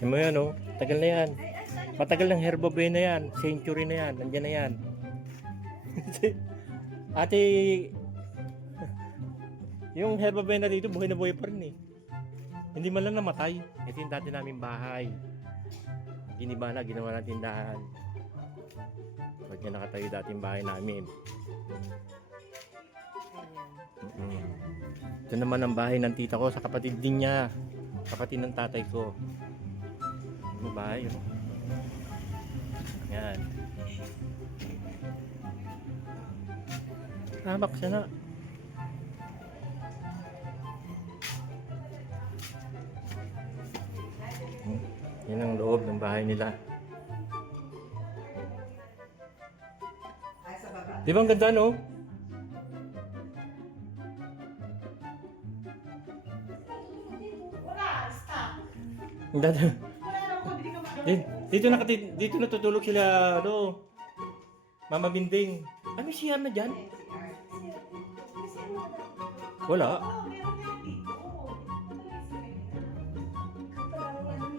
Yung mo yan, oh. Tagal na yan. Matagal ng Herba Buena yan. Century na yan. Nandiyan na yan. Ate, yung Herba Buena dito, buhay na buhay pa rin eh. Hindi man lang namatay. Ito yung dati naming bahay. Giniba na, ginawa ng tindahan. Pag yan nakatayo dating bahay namin. Ito naman ang bahay ng tita ko sa kapatid din niya. Kapatid ng tatay ko. Ano bahay yun? Yan. Habak siya na. Yan ang loob ng bahay nila. Di ba ang ganda, no? Ang ganda. Dito natutulog sila, ano? Mama Binding. Ano siya na dyan? Wala.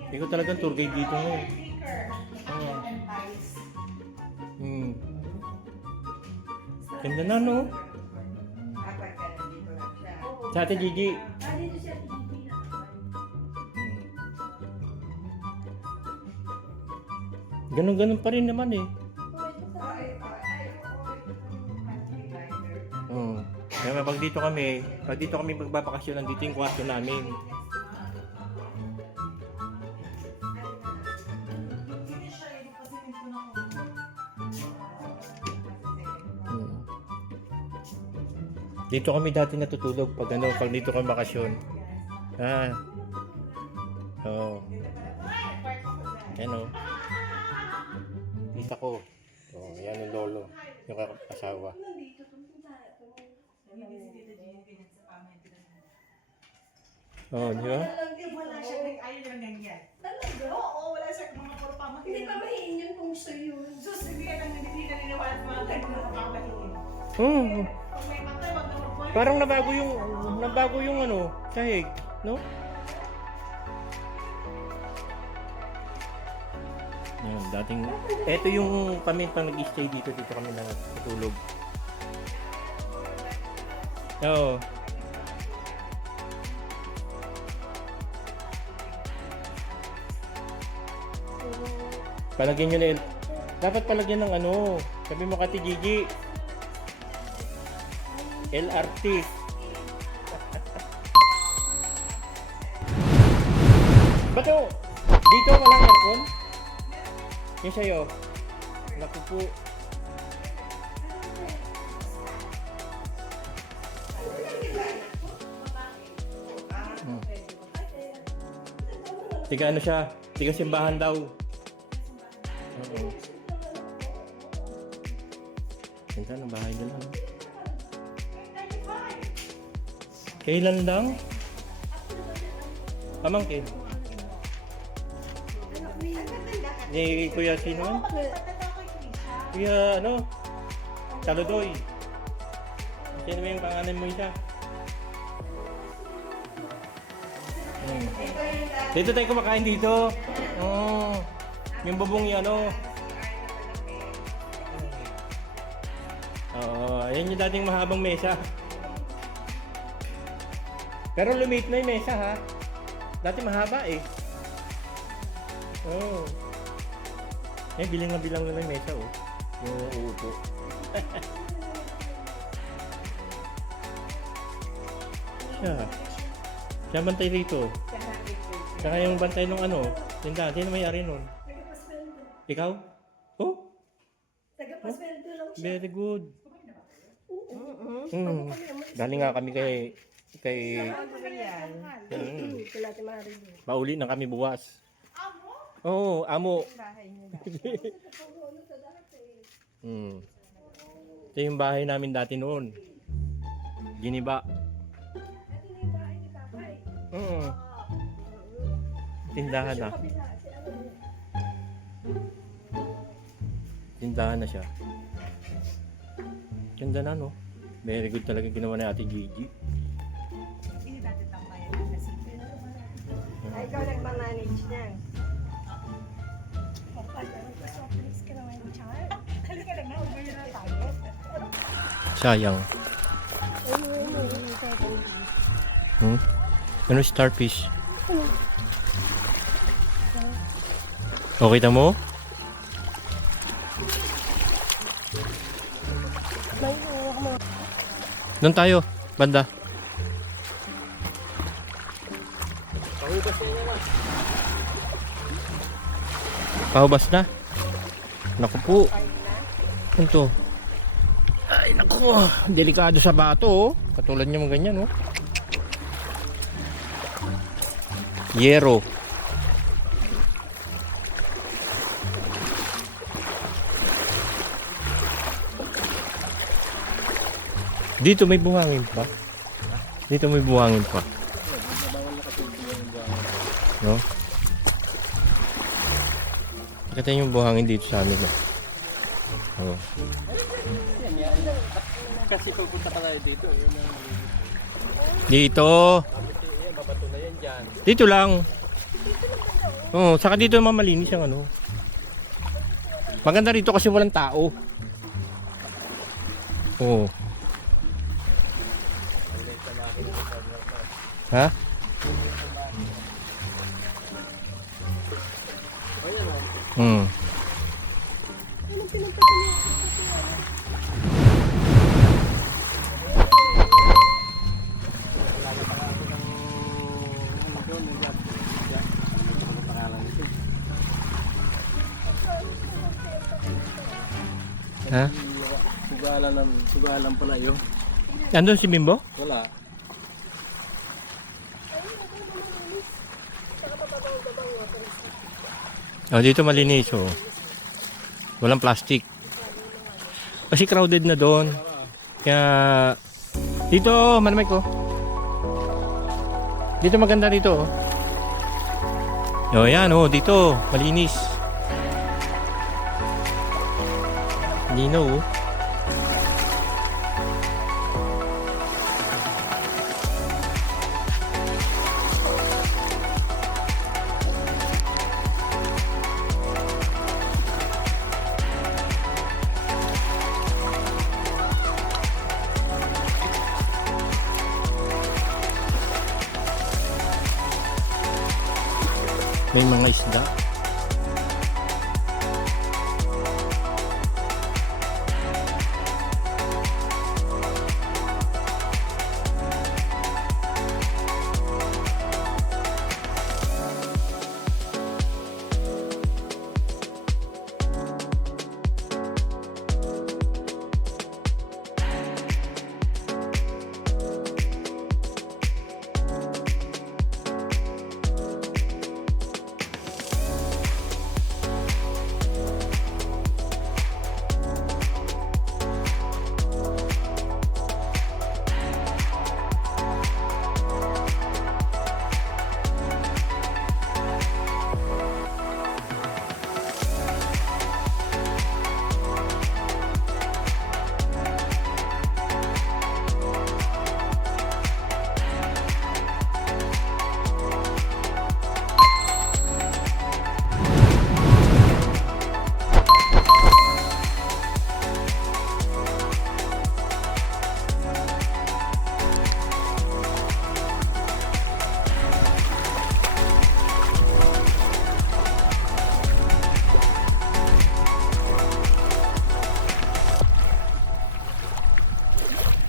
Ikaw talagang tour guide dito mo. Ganda na, no? Sa Ate Gigi. Ganun-ganun pa rin naman eh. Kaya pag dito kami magbabakasyon, nandito yung kwarto namin. Dito kami dati natutulog pag dito kami bakasyon. Oo. Ano? Tita ko. Oh, yan yung lolo, yung asawa. Oh, di ba? Wala siya ayaw lang ganyan. Talaga? Oo, wala siya mga puro pamahiin. Hindi pa mahiin yun kung gusto yun. Sus, hindi na niniwala sa mga ganyan na pamahiin. Pag may matay, wag na magpulit. Parang nabago yung ano, sahig, no? Yan, dating, eto yung kami pang nag-stay dito kami natutulog. Oo. Palagyan nyo na yun. Dapat palagyan ng ano, sabi mo Kati Gigi, LRT. Ba't o? Dito walang aircon? Yung sa'yo? Naku po. Tiga ano siya? Tiga simbahan daw. Oo. Ganda ng bahay nila. Kailan lang? Pamangkin. Ni Kuya sino? Kuya ano? Saludoy. Sino ba yung pangalan mo isa? Dito tayo kumakain dito. Oh. Yung bubong yung ano. Oo, ayan yung dating mahabang mesa. Pero lumit na yung mesa ha. Dati mahaba eh. Oo. Bilang na lang yung mesa oh. Yung uupo. Siya bantay rito. Saka yung bantay nung ano, tindahan, sino may-ari nun? Tagapasweldo. Ikaw? Oh? Tagapasweldo lang siya. Very good. Oo. Galing nga kami kay Wala si Mario. Mauli na kami buwas. Oo, amo. Ito yung bahay namin dati noon. Giniba. Tindahan na. Tindahan na siya. Ganda na no. Very good talaga ginawa ni Ate Gigi. Hindi natin tambayan yung nasipin. Ay, ikaw nagmamanage niyan. Magpa-softdrinks ka naman, Char. Halika lang na, umayon na tayo. Sayang. Hmm? Ano starfish? O, kita mo? Doon tayo, banda. Pahubas na. Naku po. Ano to? Ay, naku. Delikado sa bato, oh. Katulad niyo mga ganyan, oh. Yero. Dito may buhangin pa. Dito may buhangin pa. No? Kita yung buhangin dito sa amin. No? Oh. Kasi pupunta ka tayo dito. Dito. Mabato na yan dyan. Dito lang. Oh, saka dito naman malinis ang ano. Maganda rito kasi walang tao. Oh. Ha? Hmm. Ha? Sugalan pala yun. Andun si Bimbo? Wala. Oh, dito malinis, oh. Walang plastic. Kasi crowded na doon. Kaya dito, manamay ko. Dito maganda dito, oh. Oh, yan, oh, dito malinis. Lino, oh. May mga isda.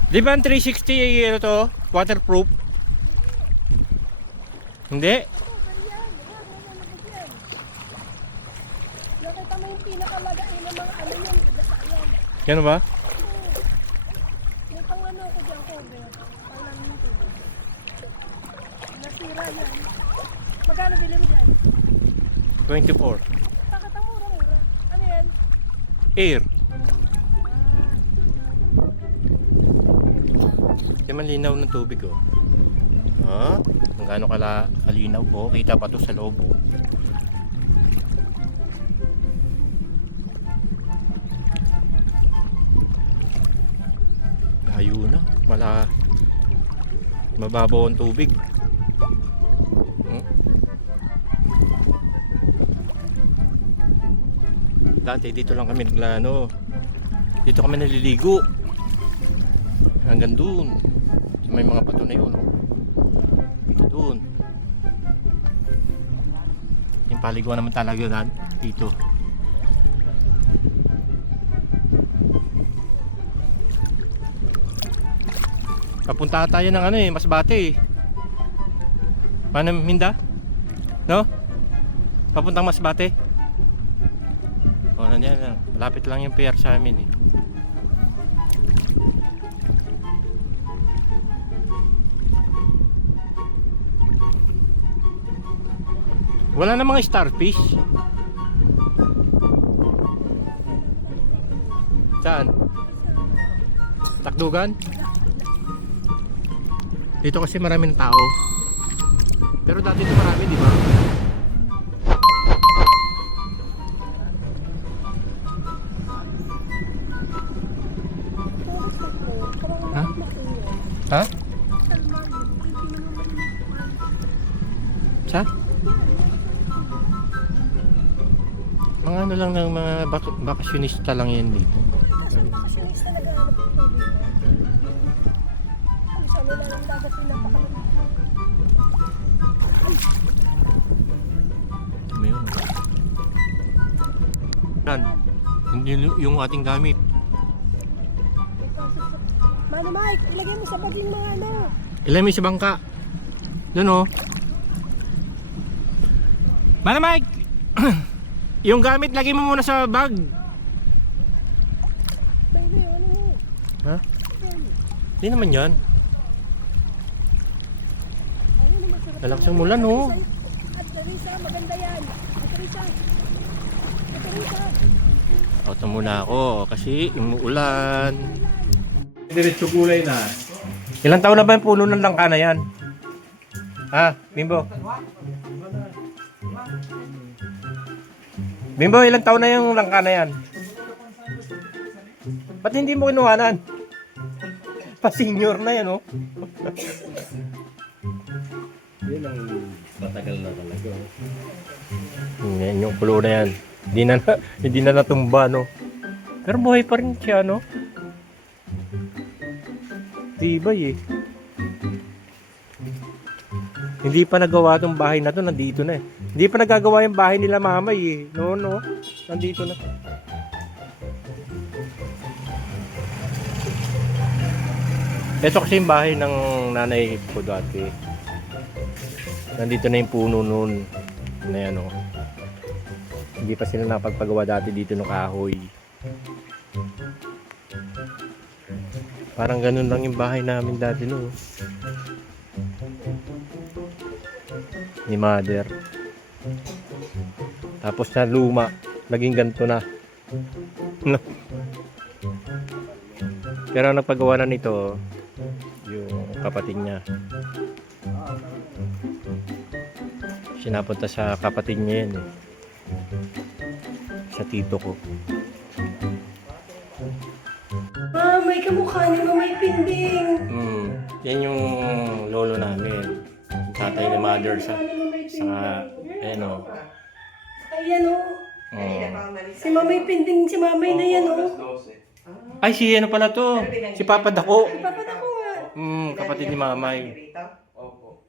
Di ba ang 360 ano to? Waterproof? Hindi? Nakita mo yung pinakalagay ng mga ano yan, bigasa yan. Yan ba? May pang ano ko dyan, cover. Pang namin tubig. Nasira yan. Magkano bili mo dyan? 24. Bakit ang mura-mura? Ano yan? Air. Kaya malinaw ng tubig, oh. Ha? Kung gaano kalinaw, oh. Kita pa to sa loob, oh. Layo na. Mababaw ang tubig. Hmm? Dati dito lang kami naglano. Dito kami naliligo. Hanggang dun. May mga bato na yun. Oh. Dun. Yung paliguan naman talaga dito. Papunta tayo ng ano eh, Masbate eh. Paano Minda? No? Papuntang Masbate? O, nandiyan lang. Malapit lang yung pier sa amin eh. Wala namang starfish. Saan? Takdugan? Dito kasi maraming tao. Pero dati dito marami, di ba? Ha? Ha? Sa? Mga ano lang ng mga bakasyonista lang yan dito. Bakasyonista nag-aanap ng tubig. Ang sabi lang ang dagat yung napakalamig. May yun. Yan. Hindi yung ating gamit. Mano Mike, ilagay mo sa bag yung mga ano. Ilagay mo sa bangka. Doon oh. Mana Mike! Yung gamit lagay mo muna sa bag. Baby, ano mo? Ha? Hindi naman yan. Ayun naman sarap. Lalakas ang mulan oh. At Teresa, maganda yan. At Teresa. At Teresa. Auto muna ako kasi umuulan. Diretso gulay na. Ilang taon na ba yung puno ng langka na yan? Ha? Bimbo? Bimbo, ilang taon na yung langka na yan? Ba't hindi mo kinuhanan? Pa-senior na yan, oh. Yun ang matagal na talaga. Yan yung pulo na yan. Hindi na natumba, no? Pero buhay pa rin siya, no? Tibay, eh. Hindi pa nagawa tong bahay na to, nandito na eh. Hindi pa nagagawa yung bahay nila mamay eh. No, nandito na. Ito kasi yung bahay ng nanay ko dati. Nandito na yung puno noon. Na yan oh. Hindi pa sila napagpagawa dati dito ng kahoy. Parang ganun lang yung bahay namin dati no. Ni mother. Tapos na luma, naging ganito na. Pero ang nagpagawa na nito yung kapatid niya. Sinapunta sa kapatid niya yan eh. Sa tito ko. May kamukha ni Mamay Pinding. Yan yung lolo namin. Tatay ni mother sa ayan o. Ayan o. Si Mamay Pinding, si Mamay na yan o. Ay, si ano pala to? Si Papa Dako. Papat ako nga. Kapatid ni Mamay. Opo.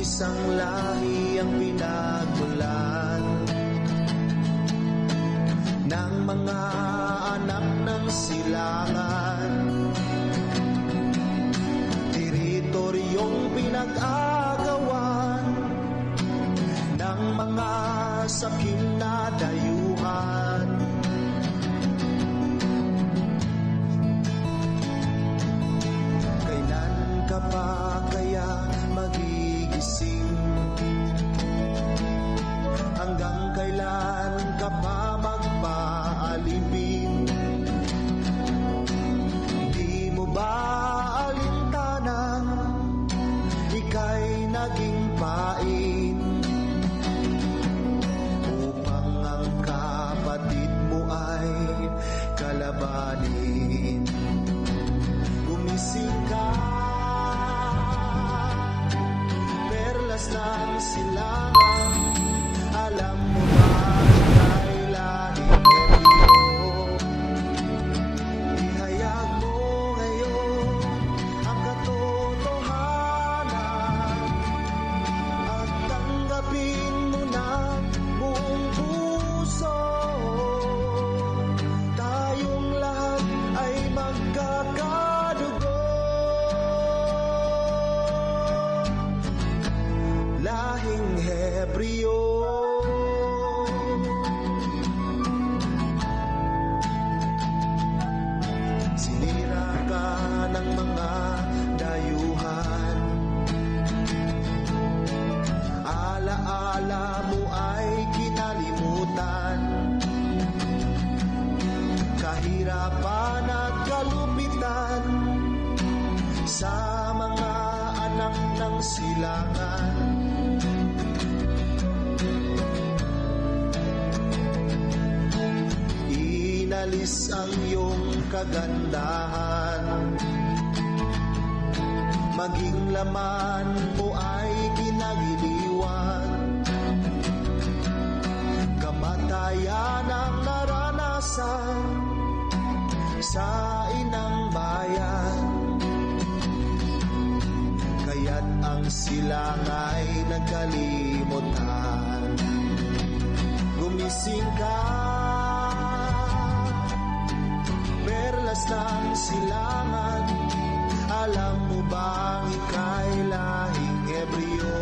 Isang lahi ang pinagmulan ng mga anak ng silangan, teritoryong pinag-agawan ng mga sakim na dayuhan. Kailan ka pa kaya magigising? Hanggang kailan naging pain upang ang kapatid mo ay kalabanin. Gumising ka, perlas ng silangan. Alam mo ba kay lahing Hebreo? Ihayag mo ngayon ang katotohanan at tanggapin mo na buong puso. Tayong lahat ay magkakadugo. Lahing Hebreo. Sinira ka ng mga dayuhan, alaala mo ay kinalimutan. Kahirapan at kalupitan sa mga anak ng silangan. Inalis ang iyong kagandahan, maging laman mo ay kinagiliwan. Kamatayan ang naranasan sa inang bayan, kaya't ang silang ay nagkalimutan. Gumising ka, perlas ng silangan. Alam mo bang ika'y lahing Hebreo?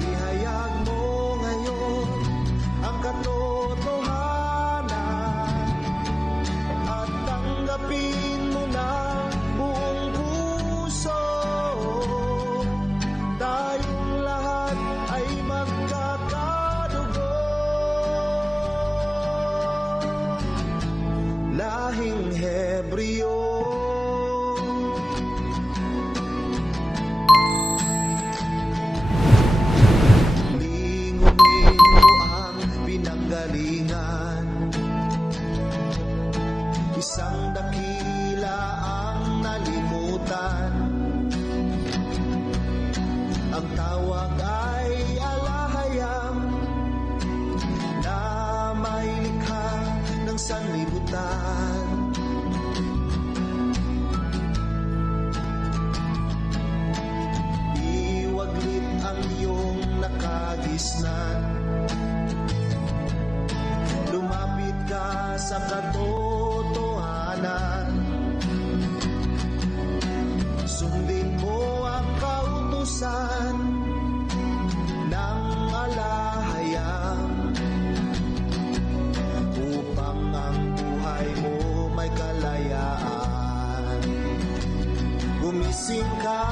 Ihayag mo ngayon ang katotohanan at tanggapin mo na buong puso. Tayong lahat ay magkakadugo. Lahing Hebreo. Lingunin mo ang pinanggalingan, isang dakila ang nalimutan. Ang tawag ay alahayam na may likha ng sanlibutan. Iwaglit ang iyong nakagisnan, lumapit ka sa katotohanan. Sundin mo ang kautusan ng alahayam upang ang buhay mo may kalayaan. Gumising ka,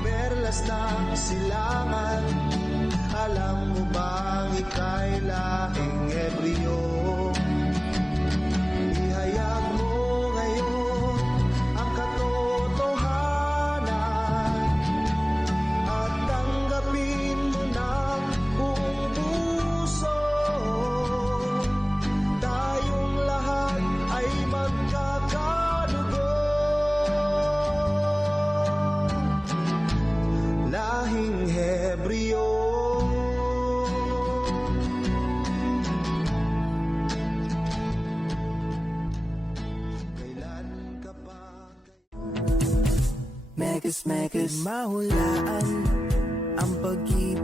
perlas ng silangan. Alam mo bang ika'y lahing Hebreo? Ihayag mo ngayon ang katotohanan at tanggapin mo na buong puso. Tayong lahat ay magkakadugo. Lahing Hebreo. Kailan ka pa Megas, megas, mahulaan ang pag-ibig.